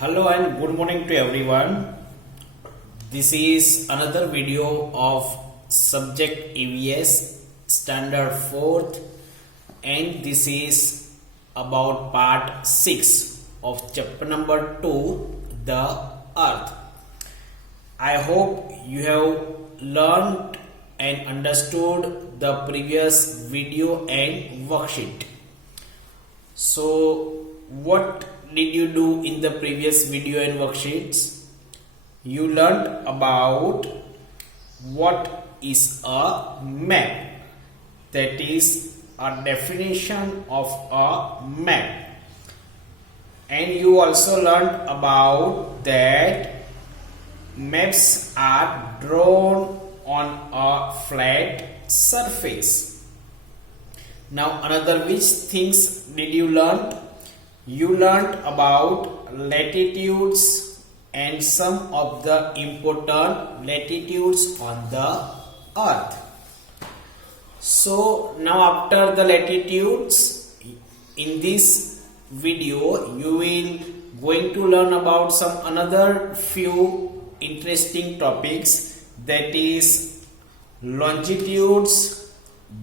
Hello and good morning to everyone. This is another video of subject EVS standard 4th, and this is about part 6 of chapter number 2, the earth. I hope you have learned and understood the previous video and worksheet. So what did you do in the previous video and worksheets? You learned about what is a map, that is a definition of a map, and you also learned about that maps are drawn on a flat surface. Now another which things did you learn? You learned about latitudes and some of the important latitudes on the earth. So now after the latitudes, in this video you will going to learn about some another few interesting topics, that is longitudes,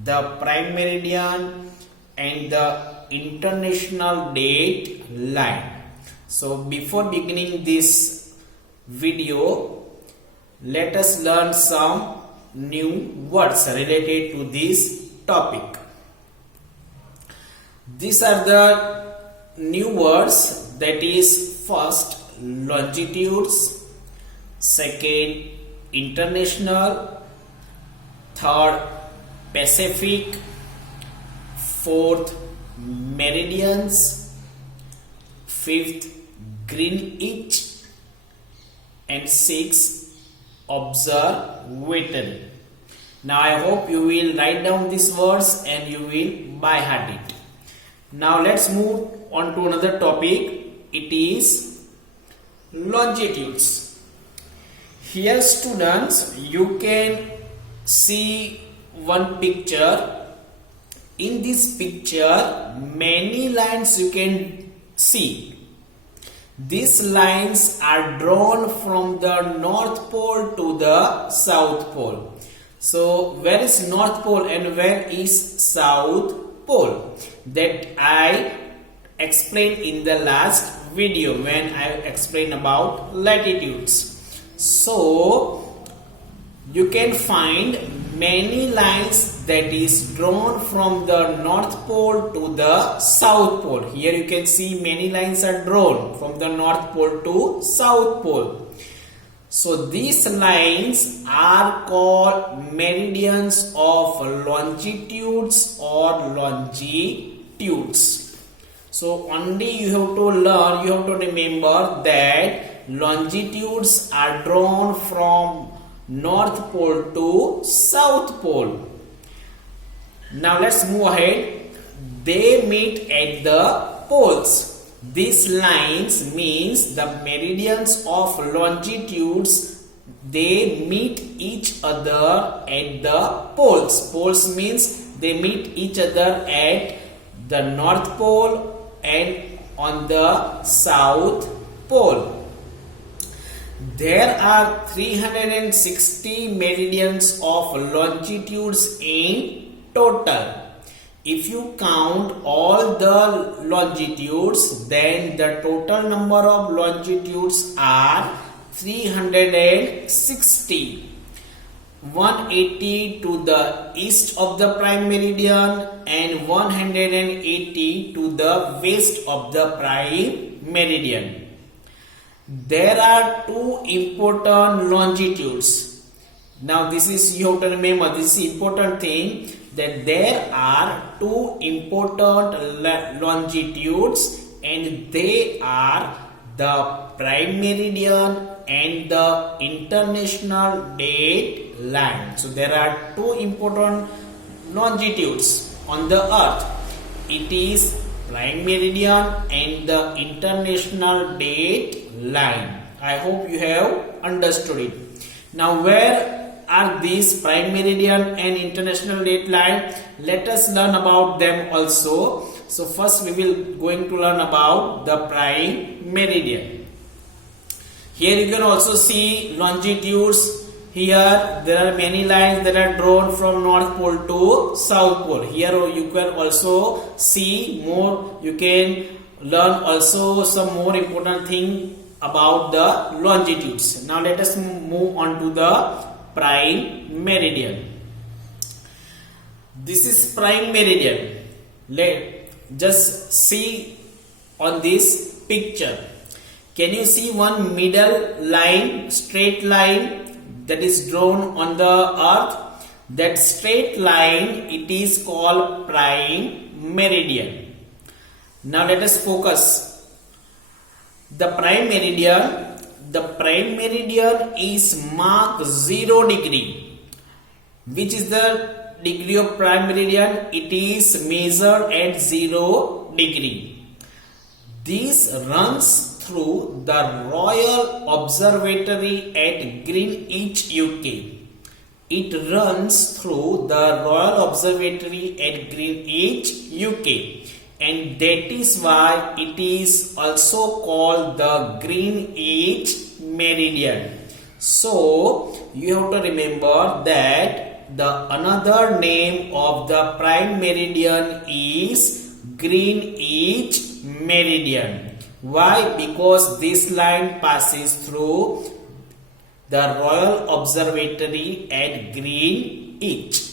the prime meridian and the international date line. So before beginning this video, let us learn some new words related to this topic. These are the new words, that is first longitudes, second international, third Pacific, fourth meridians, fifth Greenwich, and sixth observatory. Now I hope you will write down these words and you will by heart it. Now let's move on to another topic. It is longitudes. Here students, you can see one picture. In this picture, many lines you can see. These lines are drawn from the North Pole to the South Pole. So, where is North Pole and where is South Pole? That I explained in the last video when I explained about latitudes. So, you can find many lines that is drawn from the North Pole to the South Pole. Here you can see many lines are drawn from the North Pole to South Pole. So these lines are called meridians of longitudes or longitudes. So only you have to learn, you have to remember that longitudes are drawn from North Pole to South Pole. Now let's move ahead. They meet at the poles. These lines means the meridians of longitudes. They meet each other at the poles. Poles means they meet each other at the North Pole and on the South Pole. There are 360 meridians of longitudes in total. If you count all the longitudes, then the total number of longitudes are 360. 180 to the east of the prime meridian and 180 to the west of the prime meridian. There are two important longitudes. Now this is, you have to remember, this is important thing, that there are two important longitudes and they are the prime meridian and the international date line. So there are two important longitudes on the earth. It is prime meridian and the international date line. I hope you have understood it. Now where are these prime meridian and international date line? Let us learn about them also. So first we will going to learn about the prime meridian. Here you can also see longitudes. Here there are many lines that are drawn from North Pole to South Pole. Here you can also see more. You can learn also some more important thing about the longitudes. Now let us move on to the prime meridian. This is prime meridian. Let just see on this picture. Can you see one middle line, straight line that is drawn on the earth? That straight line, it is called prime meridian. Now let us focus. The prime meridian is marked 0 degree. Which is the degree of prime meridian? It is measured at 0 degree. This runs through the Royal Observatory at Greenwich, UK. It runs through the Royal Observatory at Greenwich, UK, and that is why it is also called the Greenwich meridian. So you have to remember that the another name of the prime meridian is Greenwich meridian. Why? Because this line passes through the Royal Observatory at Greenwich.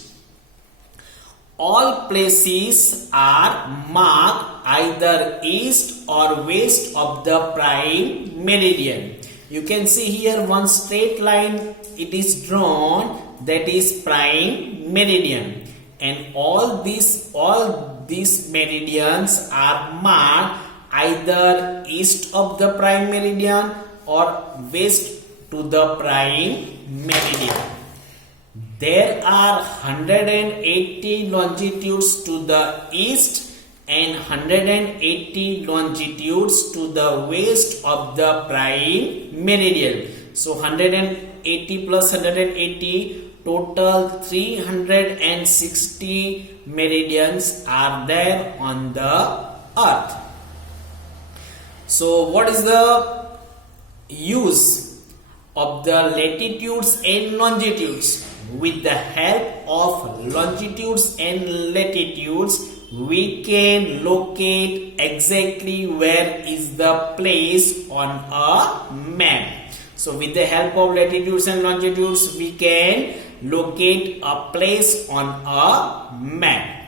All places are marked either east or west of the prime meridian. You can see here one straight line, it is drawn, that is prime meridian, and all these meridians are marked either east of the prime meridian or west to the prime meridian. There are 180 longitudes to the east and 180 longitudes to the west of the prime meridian. So 180 plus 180, total 360 meridians are there on the earth. So what is the use of the latitudes and longitudes? With the help of longitudes and latitudes, we can locate exactly where is the place on a map. So with the help of latitudes and longitudes, we can locate a place on a map.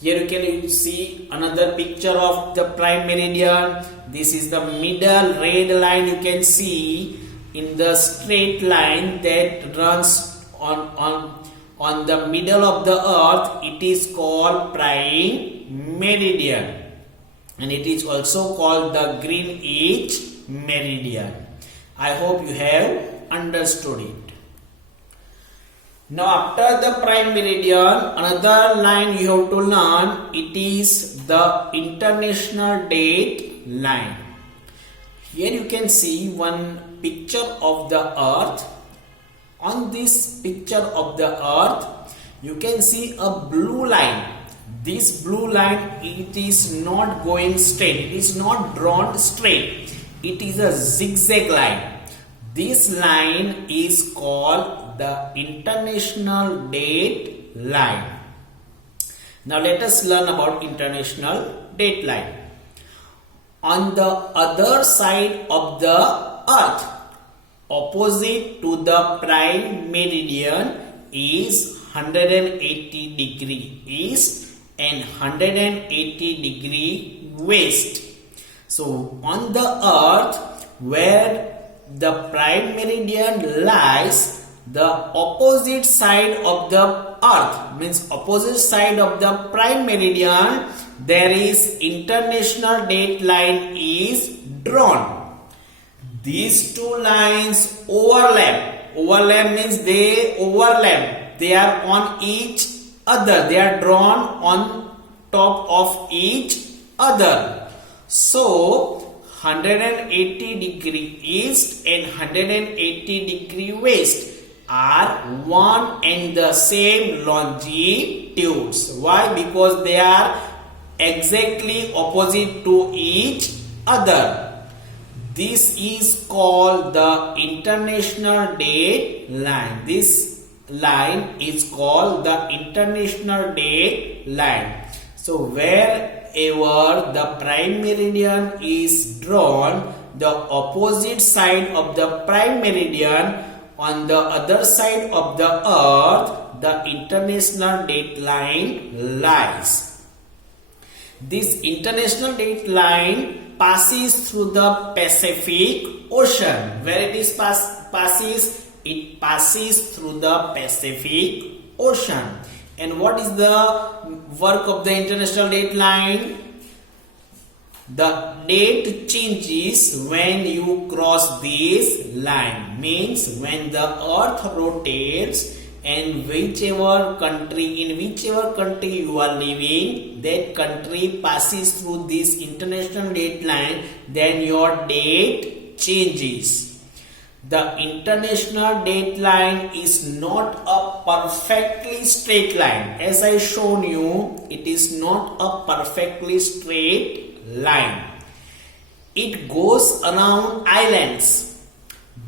Here you can see another picture of the prime meridian. This is the middle red line you can see in the straight line that runs on the middle of the earth. It is called prime meridian, and it is also called the Greenwich meridian. I hope you have understood it. Now after the prime meridian, another line you have to learn, it is the international date line. Here you can see one picture of the earth. On this picture of the earth, you can see a blue line. This blue line, it is not going straight. It is not drawn straight. It is a zigzag line. This line is called the international date line. Now let us learn about international date line. On the other side of the earth, opposite to the prime meridian, is 180 degree east and 180 degree west. So on the earth where the prime meridian lies, the opposite side of the earth, means opposite side of the prime meridian, there is international date line is drawn. These two lines overlap. Overlap means they overlap. They are on each other. They are drawn on top of each other. So 180 degree east and 180 degree west are one and the same longitudes. Why? Because they are exactly opposite to each other. This is called the international date line. This line is called the international date line. So wherever the prime meridian is drawn, the opposite side of the prime meridian on the other side of the earth, the international date line lies. This international date line passes through the Pacific Ocean. Where it is passes? It passes through the Pacific Ocean. And what is the work of the international date line? The date changes when you cross this line. Means when the earth rotates and in whichever country you are living, that country passes through this international date line, then your date changes. The international date line is not a perfectly straight line. As I shown you, it is not a perfectly straight line. It goes around islands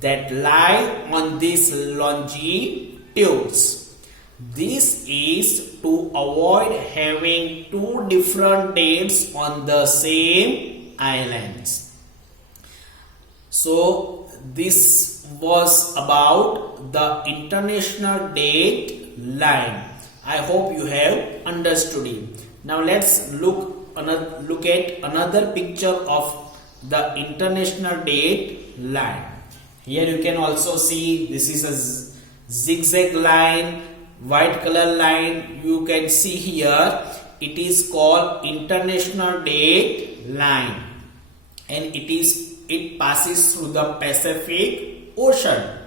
that lie on these longitudes. This is to avoid having two different dates on the same islands. So this was about the international date line. I hope you have understood it. Now let's look at another picture of the international date line. Here you can also see this is a zigzag line, white color line. You can see here it is called international date line, and it passes through the Pacific Ocean.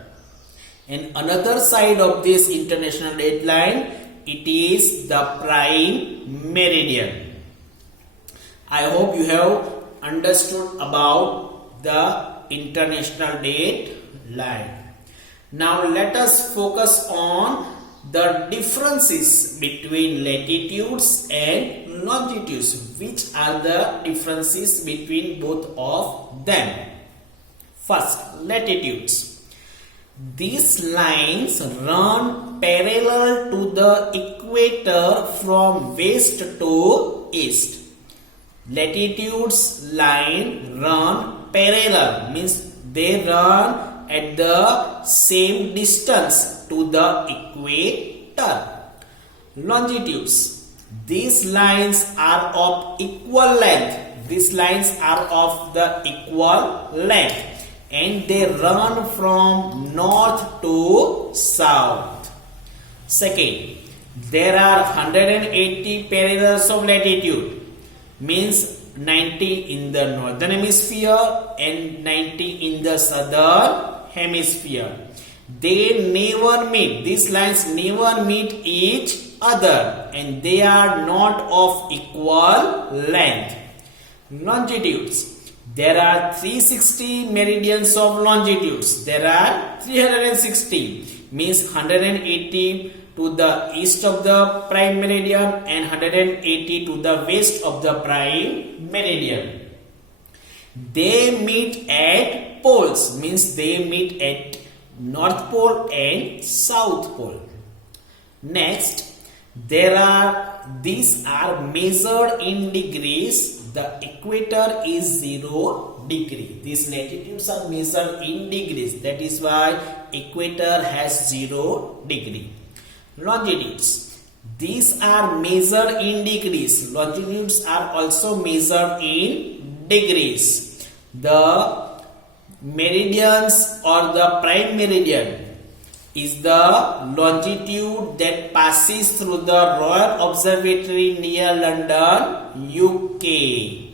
And another side of this international date line, it is the prime meridian. I hope you have understood about the international date line. Now let us focus on the differences between latitudes and longitudes. Which are the differences between both of them? First, latitudes. These lines run parallel to the equator from west to east. Latitudes line run parallel, means they run at the same distance to the equator. Longitudes. These lines are of equal length. These lines are of the equal length, and they run from north to south. Second, there are 180 parallels of latitude. Means 90 in the northern hemisphere and 90 in the southern hemisphere. They never meet. These lines never meet each other, and they are not of equal length. Longitudes. There are 360 meridians of longitudes. There are 360, means 180 to the east of the prime meridian and 180 to the west of the prime meridian. They meet at poles, means they meet at north pole and south pole. Next, these are measured in degrees. The equator is 0 degree. These latitudes are measured in degrees. That is why equator has 0 degree. Longitudes. These are measured in degrees. Longitudes are also measured in degrees. The meridians or the prime meridian is the longitude that passes through the Royal Observatory near London, UK.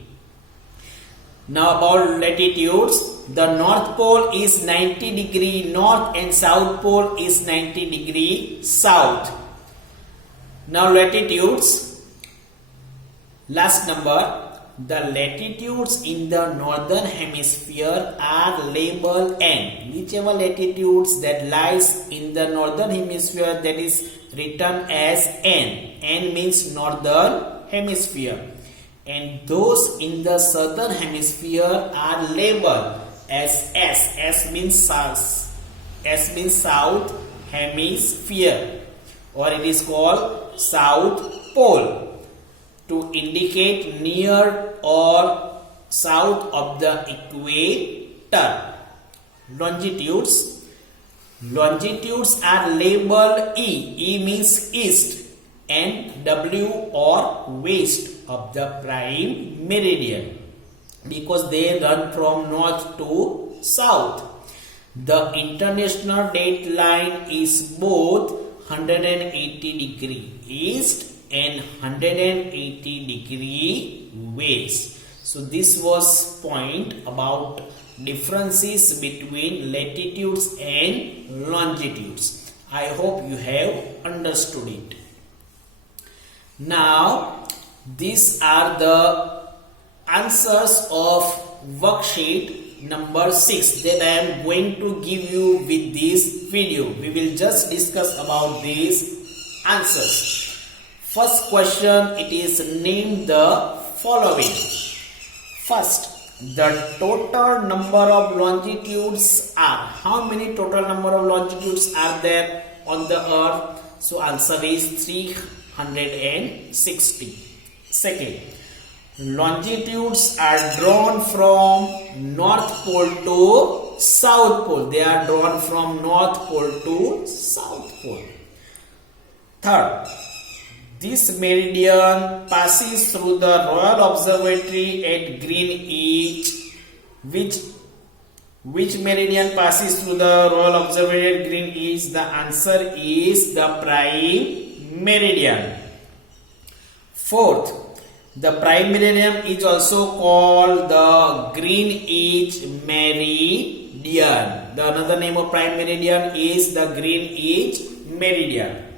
Now about latitudes. The North Pole is 90 degree north and South Pole is 90 degree south. Now latitudes. Last number. The latitudes in the northern hemisphere are labeled N. Whichever latitudes that lies in the northern hemisphere, that is written as N. N means northern hemisphere. And those in the southern hemisphere are labeled as S. S means south. S means south hemisphere, or it is called south pole, to indicate near or south of the equator. Longitudes. Longitudes are labeled E. E means east, and W or west of the prime meridian, because they run from north to south. The international date line is both 180 degree east and 180 degree west. So this was point about differences between latitudes and longitudes. I hope you have understood it. Now these are the answers of worksheet number 6 that I am going to give you with this video. We will just discuss about these answers. First question, it is named the following. First, the total number of longitudes are. How many total number of longitudes are there on the earth? So answer is 360. Second, longitudes are drawn from North Pole to South Pole. They are drawn from North Pole to South Pole. Third, this meridian passes through the Royal Observatory at Greenwich. Which meridian passes through the Royal Observatory at Greenwich? The answer is the prime meridian. Fourth, the prime meridian is also called the Greenwich meridian. The another name of prime meridian is the Greenwich meridian.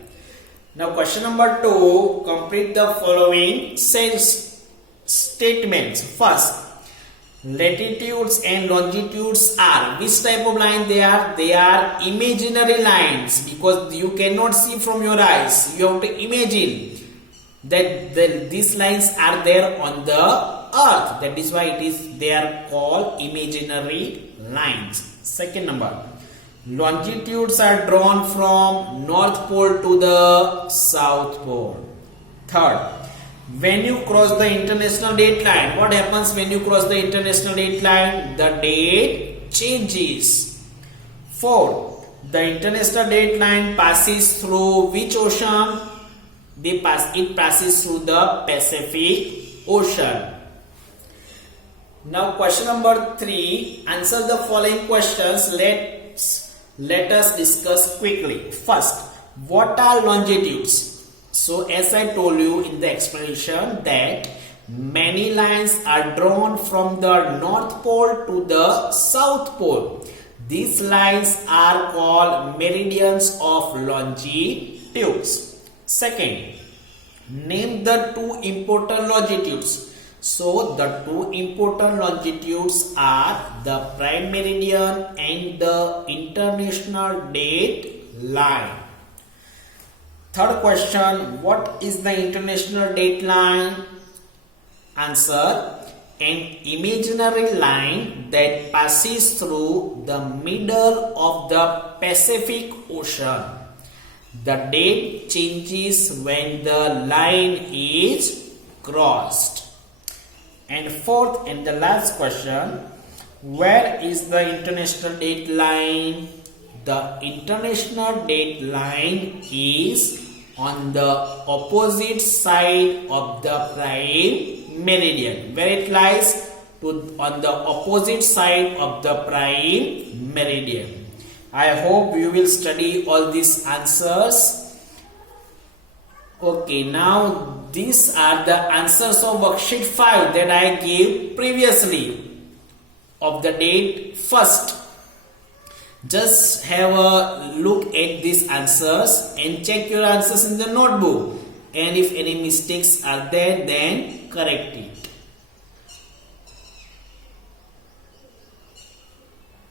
Now question number 2, complete the following statements. First, latitudes and longitudes are. Which type of line they are? They are imaginary lines, because you cannot see from your eyes. You have to imagine that these lines are there on the earth. That is why they are called imaginary lines. Second number, longitudes are drawn from North Pole to the South Pole. Third, when you cross the international date line, what happens when you cross the international date line? The date changes. Fourth, the international date line passes through which ocean? It passes through the Pacific Ocean. Now question number 3, answer the following questions. Let us discuss quickly. First, what are longitudes? So as I told you in the explanation that many lines are drawn from the North Pole to the South Pole. These lines are called meridians of longitudes. Second, name the 2 important longitudes. So the 2 important longitudes are the prime meridian and the international date line. Third question, what is the international date line? Answer, an imaginary line that passes through the middle of the Pacific Ocean. The date changes when the line is crossed. And fourth and the last question, where is the international date line? The international date line is on the opposite side of the prime meridian. Where it lies? On the opposite side of the prime meridian. I hope you will study all these answers. Okay, now these are the answers of worksheet 5 that I gave previously of the date first. Just have a look at these answers and check your answers in the notebook. And if any mistakes are there, then correct it.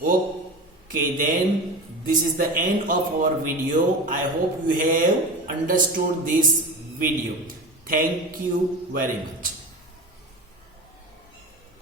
Okay, then this is the end of our video. I hope you have understood this video. Thank you very much.